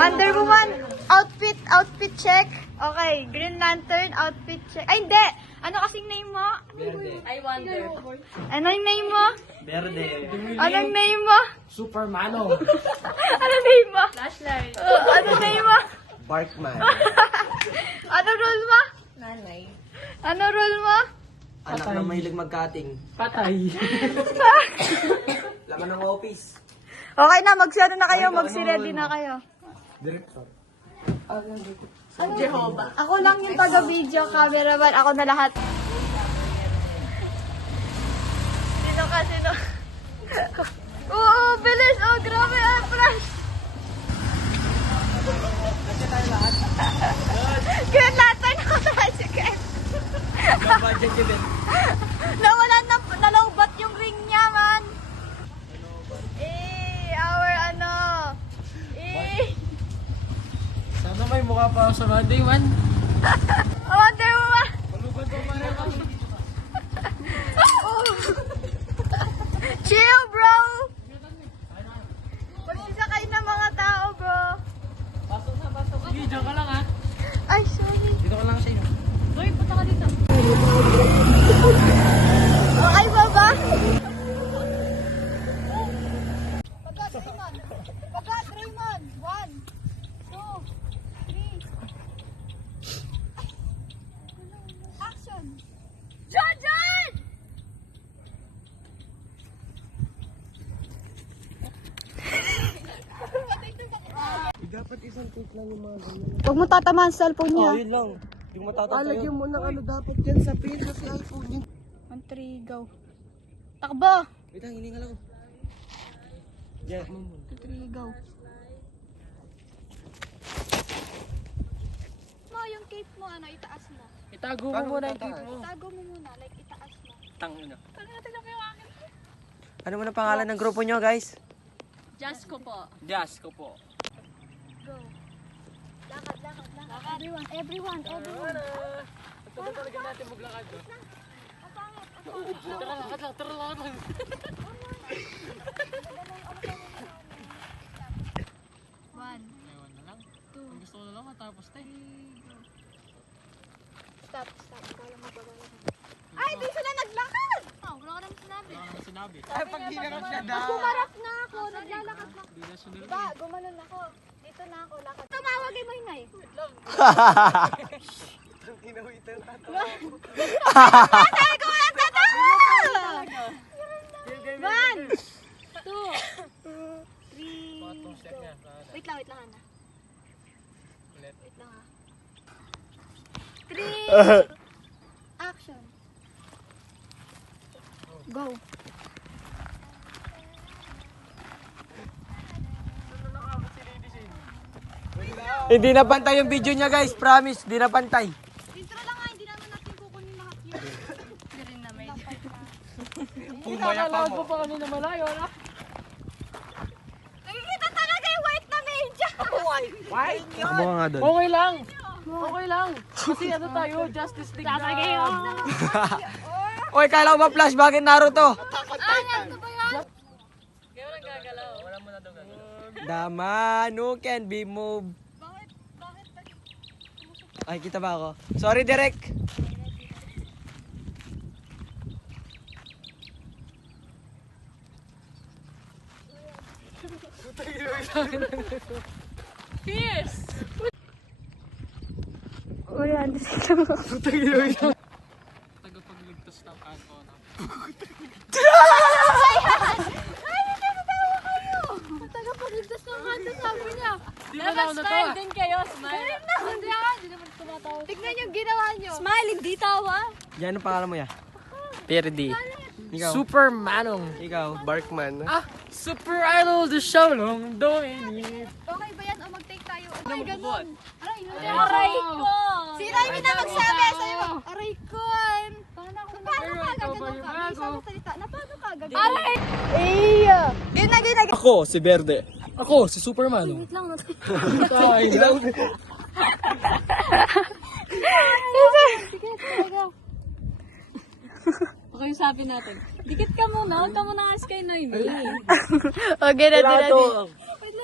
Wonder Woman, outfit check. Okay, Green Lantern, outfit check. Ay, hindi! Ano kasing name mo? Verde. I wonder. Anong name mo? Verde. Anong name mo? Supermano. Anong name mo? Flashlight. Anong name mo? Barkman. Ano role mo? Nanay. Ano role mo? Anak na mahilig magkating. Patay. Laman ng office. Okay na, mag-ano na kayo, mag-ready na kayo. Director. Jehovah. Ako lang yung taga-video, cameraman, ako na lahat. Sino ka, sino? Oo, bilis! Oh, grabe, flash! Green Lantern ako sa bicycle. Budget event. Nawalan na, nalowbat yung ring niya, man. Our ano. Sana may mukha pa ako sa Monday, man. Wonder Woman. Malugod pa man ako. Chill, bro. Mag-isa kayo ng mga tao, bro. Pasok na, pasok. Sige, dyan ka lang, ha? Ay, sorry. Dito ka lang sa inyo. Uy, punta ka dito. Okay ba ba? Bagat, Raymond. 1, 2, 3. Action. Jojon! Dapat isang take lang yung mga ganyan. Huwag mo tatamaan sa cellphone niya. Yun lang. Yung matatag sa'yo. Mo ng ano dapat yan sa pin kasi iPhone yun. 1, 3, go. Takbo! Wait lang, hiningal ako. Yeah, 2, 3, go. Mo, yung cape mo, ano, itaas mo. Itago mo muna yung tape mo. Tago mo muna, like itaas mo. Tangina. Ano mo na pangalan ng grupo nyo, guys? Just ko po. Jazz ko po. Go. Lakad. Everyone. Tagal talaga natin maglakad. Tara, lakad lang. One, Ewan na lang. Ang gusto ko na lang matapos tayo. stop. Kaya mo ba ba? Ay, di sila naglakad! Oh, wala ka naman sinabi. Wala naman sinabi. Ay, pag hinarap siya Pumarap na ako, naglalakad na. Hindi na sunod. Diba, gumanon ako. Dito na ako, lakad. Tumawag yung Maynay. Sabi ko walang tatawa! 1, 2, 3, Patong step niya. Wait lang, Hana. Ulit. Wait lang, ha. 3, action. Go. Hindi na pantay yung video niya, guys. Promise, hindi na pantay. Intro lang nga, hindi naman natin kukunin mga cute. Hindi rin na may. Pumaya pa Nakakalaod mo. mo pa kanina malayo, na? Nakikita talaga yung white na media. Abo ka nga doon. Okay lang. Okay lang. Kasi ano tayo, Justice League na. Oy, kala ko ba flashback in Naruto? Ano ba yan? Kaya walang gagalaw. Wala mo na daw gagalaw. The man who can be moved. Bakit? Ay, kita ba ako? Sorry, Direk. Fierce! Wala, dito lang ako. Tagapagligtas ng kanto na. Tagapagligtas ng kanta, sabi niya. Di ba na ako Smile natawa? din kayo, smile. Hindi naman tumatawa. Tignan yung ginawa niyo. Smile, hindi tawa. Yan ang pangalan mo ya? Perdi. Ikaw? Supermanong. Ikaw, Barkman. Ah, super idol the show long doing. Okay ba yan o mag-take tayo? Ay, ganun. Aray, hindi. Aray ko! Si Raimi na magsabi. Sabi mo, aray ko. Paano ka Pero ikaw ba ganun yung ka? bago? Isa mo salita. Na paano ka ganun? Aray! Iya. Gina. Ako, si Verde. Ako, si Superman. Wait lang. Tayo lang. Sige, talaga. Okay, sabi natin. Dikit ka muna, huwag ka muna nga kay Noemi. Okay, ready.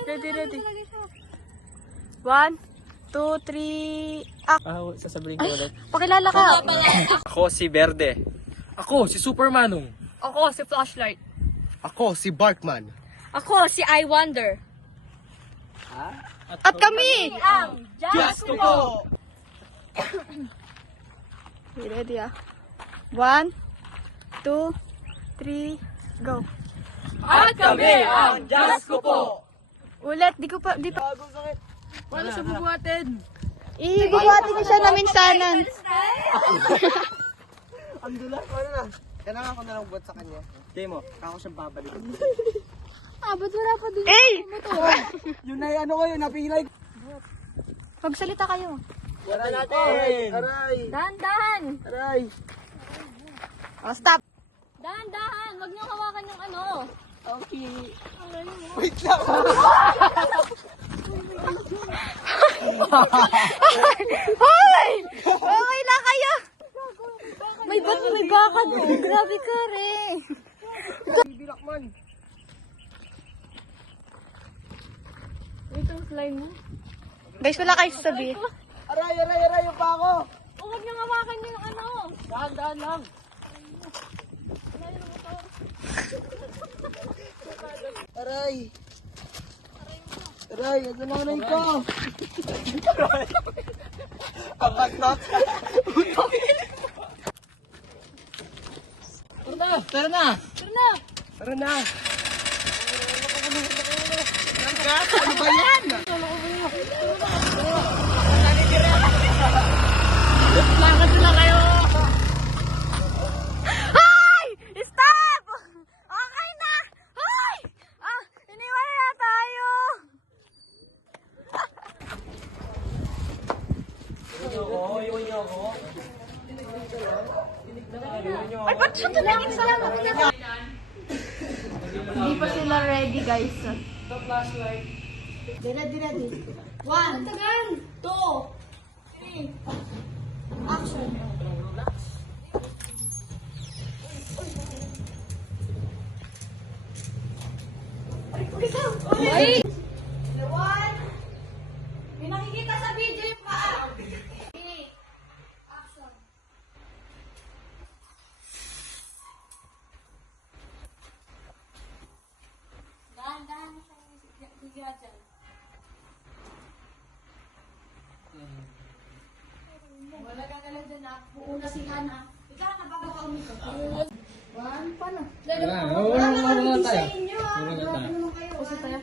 Ready. 1, 2, 3, Sasabihin ko ulit. Pakilala ka. Ako si Verde. Ako si Supermanong. Ako, si Flashlight. Ako si Barkman. Ako, si I Wonder. At kami! Ang Just ko po! Okay, ready 1, 2, 3, go. At kami ang Just ko po! Ulit, di pa. Paano siya bubuhatin? Ibubuhatin niyo siya na minsanan. Ang dulas. Ano na? Kailangan ko na lang buhat sa kanya. Game mo, ako siyang babalik. ba't wala pa din? Yun na ano ko yun, napilay. Magsalita kayo. Aray natin! Aray! Dahan-dahan! Aray! Stop. Dahan-dahan! Huwag niyo hawakan yung ano. Okay. Wait lang! Hoy! Okay lang kayo. May baka doon. Grabe ka rin. Bilakman! Ito ang slime mo. Guys, wala kayo sasabihin. Aray! Yung pa ako! Huwag niyo hawakan yung ano. Dahan-dahan lang! Aray! Aray, ang nanay ko! Aray! Kapag not! Tara na! Tara na! Ano ba yan? Lakad sila kayo! Hoy! Stop! Okay na! Hoy! Iniwan na tayo! Ay, ba't siya tumingin sa Hindi pa sila ready, guys. Ready. 1, 2, 3, action. Ay! 1, may nakikita sa video yung paa. 3, action. Dahan-dahan siya bigyan dyan. Wala ka lang dyan na. Buuna si Hana. Ikaw na bago ka umito. 1, paano? Wala tayo. Sa inyo Grabe naman kayo. Kasi tayo.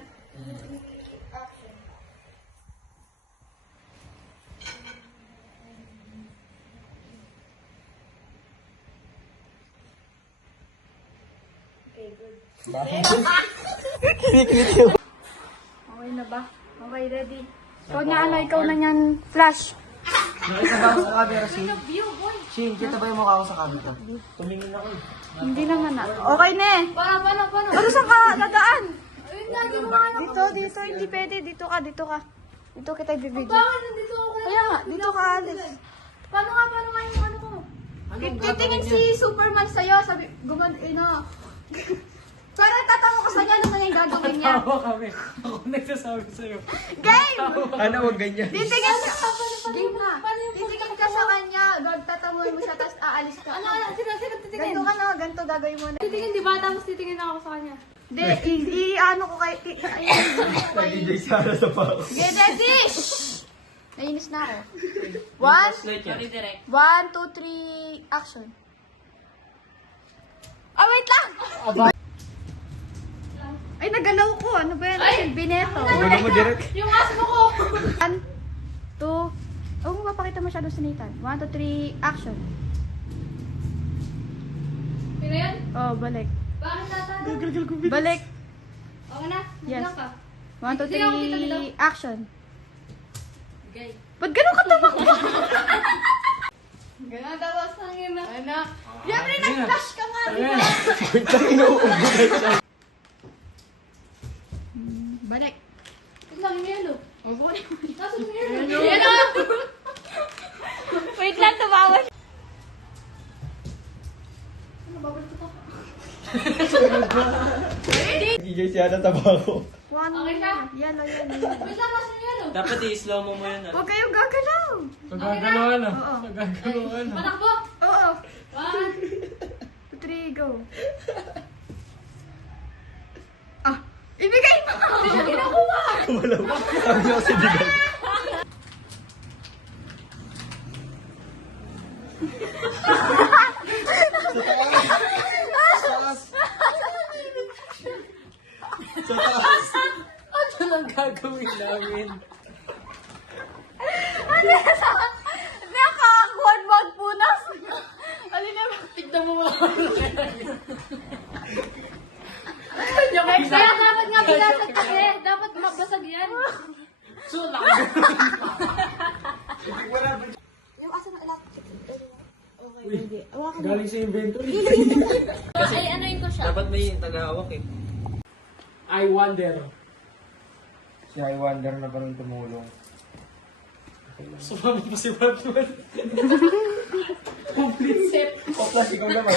Okay na ba? Okay, ready. Ikaw na ikaw na yan. Flash. Nakita ba ako sa camera, Shin? Shin, kita ba yung mukha ko sa camera? Tumingin ako eh. Hindi naman na. Okay na eh. Paano? Ano saan ka dadaan? Ayun na, ginawa na. Dito. Hindi pwede. Dito ka. Dito kita ibibigay. Bakit nandito ako? Kaya nga, dito ka alis. Paano nga yung ano ko? Titingin si Superman sa'yo. Sabi, Parang tatawa ka sa niya. Ano na yung gagawin niya? Kami. Ako nagsasabi sa'yo. Game! Ano, huwag ganyan. Titingin ka. Game na. Titingin ka sa kanya. Tatamuin mo siya, tapos aalis ka. Ano? Sino titingin? Ganto ka na. Ganto gagawin mo na. Titingin, di ba? Tapos titingin ako sa kanya. Hindi, i-ano ko kay... DJ Sara sa pa ako. Get ready! Nainis na ako. 1, 2, 3, action. Wait lang! Ay, nagalaw ko. Ano ba yan? Ay, bineto. Wala mo direct. Yung asmo ko! 1, 2, mapakita masyado si Nathan. 1, 2, 3, action. Sino yan? Balik. Bakit tata? Balik. Okay na? Yes. Bilang ka. 1, 2, 3, action. Okay. Ba't ganun ka tumakbo? Ganun tapos ang ina. Anak. Siyempre, nag-flash ka nga, di ba? Balik. Ito lang yung yelo. Nasaan yung yelo? Yelo! Wait lang, tumawan. Ano, babalik ko pa. Ready? Nagbibigay siya ng tabako. One. Okay na? Yellow. Wait lang, nasa yung yellow? Dapat i-slow mo mo yun. Huwag kayong gagalaw. Nagagalawan na. Oo. Nagagalawan na. Patakbo! Oo. 2, 1, 3, go. Ah, ibigay mo! Kinukuha! Wala ba? Sabi niyo kasi bigay. Sa taas. Ano lang gagawin namin? Nakakakuan magpunas. Alin na ba? Tignan mo mga Kaya dapat nga binasag kasi. Dapat mabasag yan. So, Yung asa na alak. galing sa inventory. Ay, anuin ko siya. Dapat may tagahawak eh. I wonder. Si I wonder na pa rin tumulong. Sumami pa si Batman. Complete set. O plus, ikaw naman.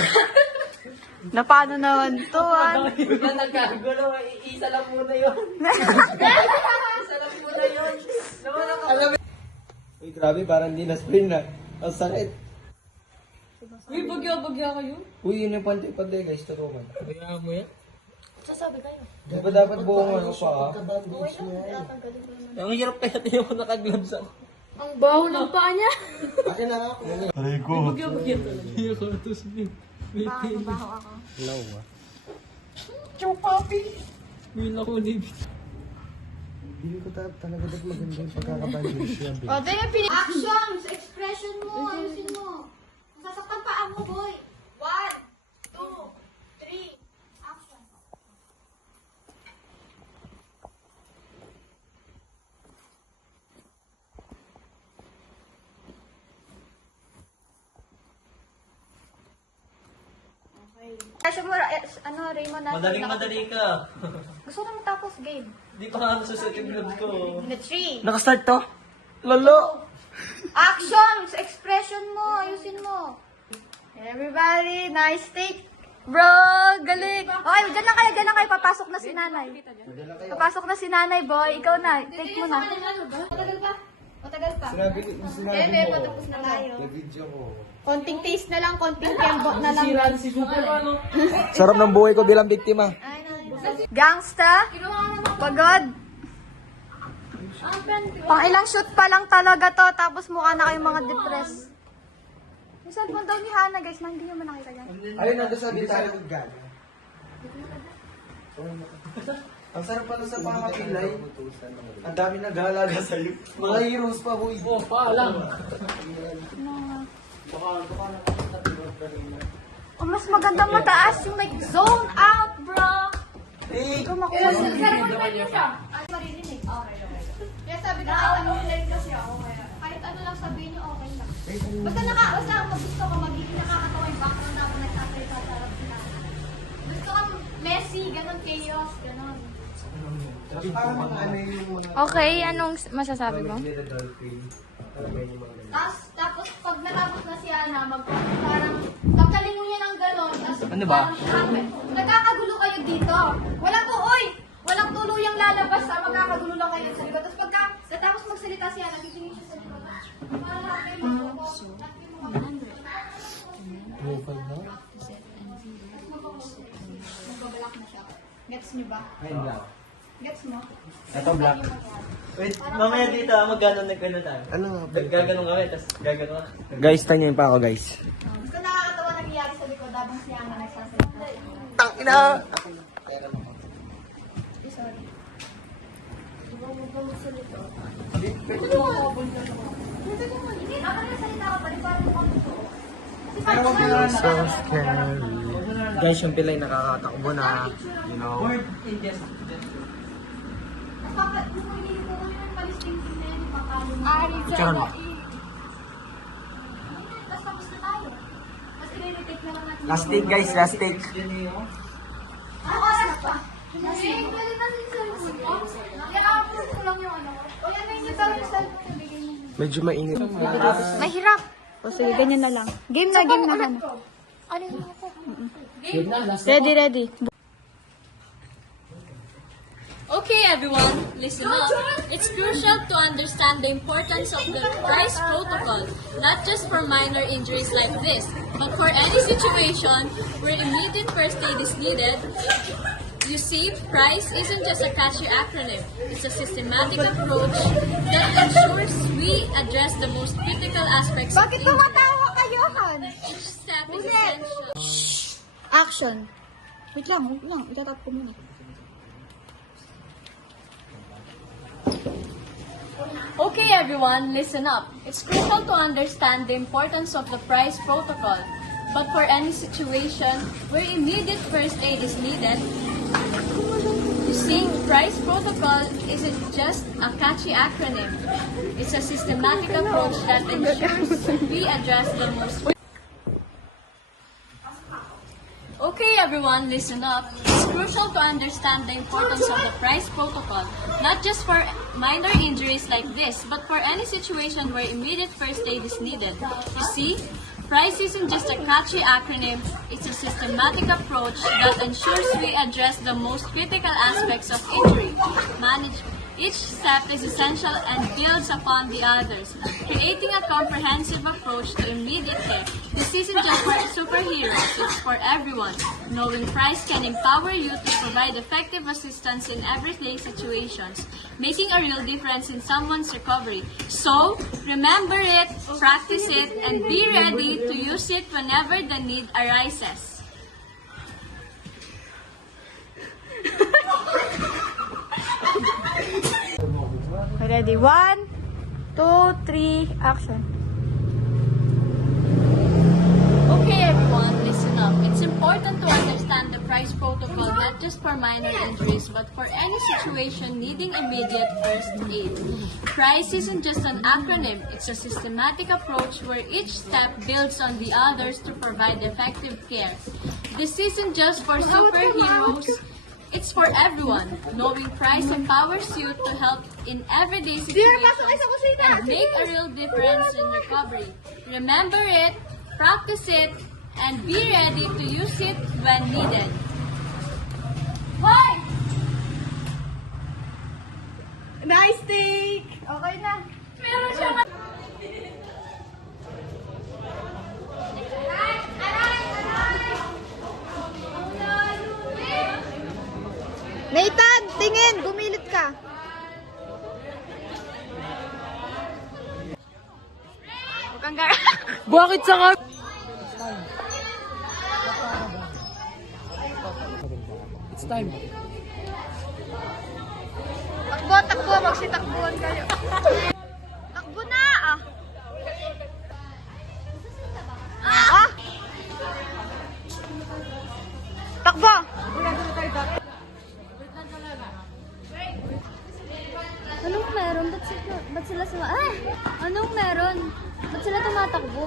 Na paano naman to, Wala nagkagulo. Isa lang muna yun. Isa lang muna yun. Alam mo. Uy, grabe, parang hindi na-sprain na. Ang sakit. Uy, bagya kayo. Uy, yun yung pantay-pantay guys, tulungan. Kaya mo yan? Sasabi kayo. Di ba dapat buong ano pa ah? Ang hirap kaya tiyo ko naka-gloves ako. Ang baho ng paa niya. Akin na ako. Bagya talaga. Hindi ako natusbing. Baho ako. Hello ah. Win ako ni Hindi ko talaga dapat maganda yung pagkakabandage yan. O, ito yung pini... Actions! Expression mo! Ayusin mo! Sasaktan paa mo, boy! 1, 2, 3, action. Kasi mo, ano, Raymond, na... Madali ka. Gusto na matapos game. Di pa nga nasusunod yung gloves ko. In the 3. Nakastart to? Lolo! Actions! Expression mo! Ayusin mo! Everybody, nice take! Bro, galing! Okay, dyan lang kayo. Papasok na si nanay. Papasok na si nanay, boy. Ikaw na. Take mo na. Matagal pa? Matagal pa. Sinabi mo. patapos na tayo. Video ko. Konting taste na lang, konting kembot na lang. si Super ano? Sarap ng buhay ko, di lang biktima. Gangsta? Pagod? Pang ilang shoot pa lang talaga to, tapos mukha na kayong mga depressed. Yung cellphone daw ni Hana, guys, na hindi nyo man nakita yan. Ayun, nandun sa bitara. Ang sarap pala sa pangakilay. Ang dami nag-aalaga sa'yo. Mga heroes pa, boy. Oh, paalam. Oh, mas magandang mataas yung may zone out, bro! Hey! Ikaw makuha. Sarap niyo siya. Ay, maririnig. Okay. Kaya sabi ko, online kasi ako. Kahit ano lang sabihin niyo, okay lang. Basta gusto ko magiging nakakatawa yung background na ako nagsasalita sa harap sila. Gusto ko messy, ganun, chaos, ganun. Parang ano yung mga... Okay, anong masasabi mo? Tapos pag natapos na si Ana, parang pagkaling mo niya ng gano'n, Ano ba? Nagkakagulo kayo dito. Walang tuluyang lalabas sa magkakagulo lang kayo sa likod. Tapos pagka natapos magsalita si Ana, titingin siya sa likod. Para kayo magbabalak na siya. Gets niyo ba? Ayun lang. Gets mo? Ito black. Wait, mamaya dito, magkano nagkano tayo? Ano nga? Gaganon kami, tapos gaganon. Guys, tanyayin pa ako, guys. Gusto nakakatawa nangyayari sa likod habang si Ana nagsasalita. Tangina! Hindi, ako nagsalita ka pa rin parang mukhang ito. So scary. Guys, yung pilay nakakatakbo na, you know. Word in just... Picture mo. Tapos tapos na tayo. Tapos i-retake na lang natin. Last take guys, last take. Ang oras pa. Kasi, pwede natin sa cellphone mo. I-upload ko lang yung ano. O yan na yung yung cellphone. Bigay mo. Medyo mainit. Mahirap. O sige, ganyan na lang. Game na, Hana. Ano yung ako? Game na, last Ready. Okay, everyone, listen up. It's crucial to understand the importance of the price protocol, not just for minor injuries like this, but for any situation where immediate first aid is needed. You see, PRICE isn't just a catchy acronym. It's a systematic approach that ensures we address the most critical aspects of Bakit injury. tumatawa kayo, Han? Each step is Ulit. essential. Action. Wait lang. Itatap ko muna. Okay, everyone, listen up. It's crucial to understand the importance of the PRICE protocol. But for any situation where immediate first aid is needed, you see, PRICE protocol isn't just a catchy acronym. It's a systematic approach that ensures we address the most. Okay, everyone, listen up. It's crucial to understand the importance of the PRICE protocol, not just for minor injuries like this, but for any situation where immediate first aid is needed. You see, PRICE isn't just a catchy acronym, it's a systematic approach that ensures we address the most critical aspects of injury management. Each step is essential and builds upon the others, creating a comprehensive approach to immediate care. This isn't just for superheroes, it's for everyone. Knowing PRICE can empower you to provide effective assistance in everyday situations, making a real difference in someone's recovery. So, remember it, practice it, and be ready to use it whenever the need arises. Ready? 1, 2, 3, action. Okay, everyone, listen up. It's important to understand the PRICE protocol not just for minor injuries, but for any situation needing immediate first aid. PRICE isn't just an acronym, it's a systematic approach where each step builds on the others to provide effective care. This isn't just for superheroes, it's for everyone. Knowing PRICE empowers you to help in everyday situations and make a real difference in recovery. Remember it, practice it, and be ready to use it when needed. Why? Nice take! Okay na. Meron siya Nathan, tingin! Gumilit ka. Huwag kang gara. Bakit sa nga? It's time. Takbo, magsitakbuhan kayo. Takbo na! Ah! Takbo! Anong meron? Ba't sila Anong meron? Ba't sila tumatakbo?